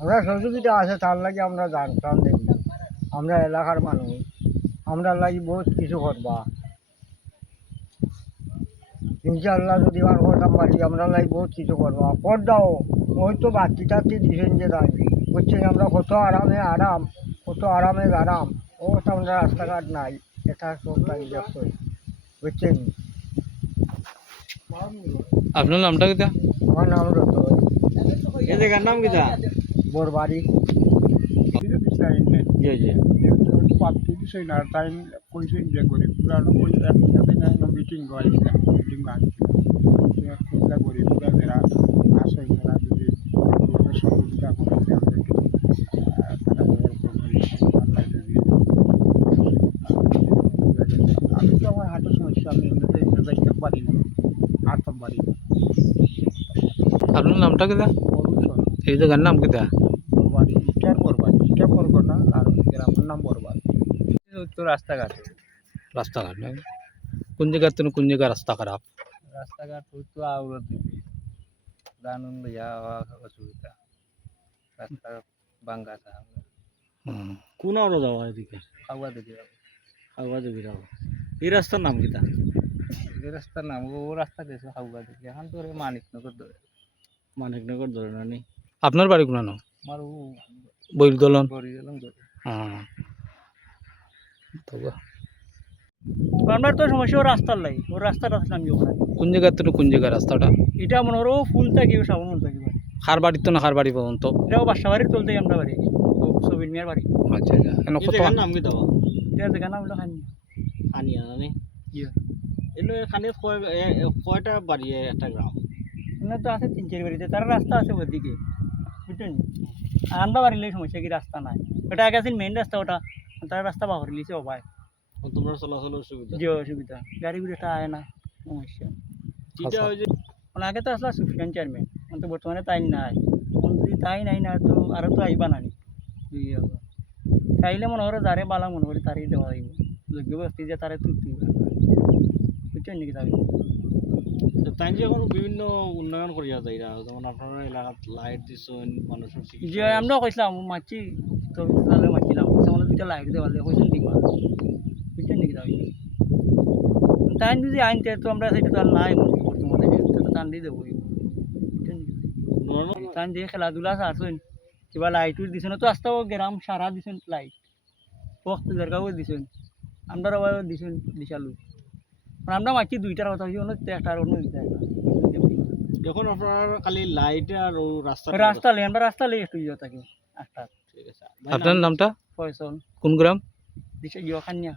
আমরা সহযোগিতা আছে তার লাগে আমরা জানতাম দেখি আমরা এলাকার মানুষ আমরা লাগি বহুত কিছু করবা ইনশাআল্লাহ যদি আর করতাম পারি আমরা লাগি বহুত কিছু করবা কর দাও ওই তো বাতি টাতি দিছেন যে তাই বুঝছেন আমরা কত আরামে আরাম ও তো আমরা রাস্তাঘাট নাই এটা সব লাগি দেখো বুঝছেন আপনার নামটা কিতা? আমার নাম রত এই জায়গার নাম কিতা? বরবাড়ি কিছু বিষয় নেই জি জি। পাত্তি বিষয় না টাইম কইছেন যে করে পুরানো কই একসাথে না মিটিং হয়েছিল মিটিং হয়েছিল চিন্তা করি পুরা যারা আসে যারা যদি আমাদের সহযোগিতা করে যে আমাদেরকে তারা আমি তো আমার হাঁটার সমস্যা আমি এমনিতে যাইতে পারি না হাঁটতাম পারি না আপনার নামটা কিতা? অরুণ এই জায়গার নাম কিতা? বাড়ি ইটার করবো না আর গ্রামের নাম বরবাদ তো রাস্তাঘাট রাস্তাঘাট না কোন জায়গার থেকে কোন জায়গার রাস্তা খারাপ? রাস্তাঘাট তো আউরত দিকে দানুন লইয়া অসুবিধা রাস্তা ভাঙ্গা কোন আরো যাওয়া এদিকে? খাওয়া দিকে হাওয়া দেবী যাওয়া। এই রাস্তার নাম কিতা? এই রাস্তার নাম ও রাস্তা গেছে খাওয়া দিকে এখন তো মানিকনগর ধরে মানিকনগর ধরে নানি। আপনার বাড়ি কোন? আমার ও বৈর দলন। গড়ি গেলাম ধরে হ্যাঁ তবে আমার তো সমস্যা ও রাস্তার লাই ও রাস্তাটা নামি ওখানে কোন জায়গার থেকে কোন জায়গার রাস্তাটা? এটা মনে করো ফুল থাকিবে সাবন থাকিবে খার বাড়ির তো না খার বাড়ি পর্যন্ত? এটাও বাসা বাড়ির চলতে আমরা বাড়ি সবিন মিয়ার বাড়ি আচ্ছা আচ্ছা এনে কত নাম কি দাও এটার জায়গা নাম হলো খানি খানিয়া জানি ইয়ে এলো খানিয়া কয়টা বাড়ি একটা গ্রাম এখানে তো আছে 3-4 বাড়িতে তার রাস্তা আছে ওদিকে বুঝছেন আর আমরা বাড়িলে সমস্যা কি রাস্তা নাই ওটা আগে আছে মেইন রাস্তা ওটা তার রাস্তা বাহর লিছে ও ভাই তোমরা চলাচলের সুবিধা যে অসুবিধা গাড়ি গুড়িটা আয় না সমস্যা যেটা হয় যে আগে তো আসলে সুফিয়ান চেয়ারম্যান কিন্তু বর্তমানে তাই নাই যদি তাই নাই না তো আরও তো আইবা নানি চাইলে মনে করো যারে বালা মনে করি তারই দেওয়া যাইব যোগ্য ব্যক্তি যে তারে তুলতে বুঝছেন নাকি তাই তাই যে এখন বিভিন্ন উন্নয়ন করিয়া যায় যেমন আপনারা এলাকাত লাইট দিচ্ছেন মানুষের যে চিকিৎসা আমরা কইছিলাম মাছি তবে মাছিলাম আমরা দুইটা লাইট দেওয়ালে কইছেন দিবা বুঝছেন নাকি তাই তাই যদি আনতে তো আমরা সেটা তো আর নাই বর্তমানে টান দিয়ে দেবো বুঝছেন নাকি টান দিয়ে খেলাধুলা আসুন কিবা লাইট দিছেন তো আসতেও গ্রাম সারা দিছেন লাইট বক্ত দরকারও দিছেন আমরা আবার দিছেন দিশালু আমরা মাছি দুইটার কথা হয়েছি অন্য একটার অন্য দিতে এখন আপনারা খালি লাইট আর রাস্তা আমরা রাস্তা লেগে একটু ইয়ে থাকি একটা ঠিক আছে আপনার নামটা? ফয়সল কোন গ্রাম? দিছে ইয়ে খানিয়া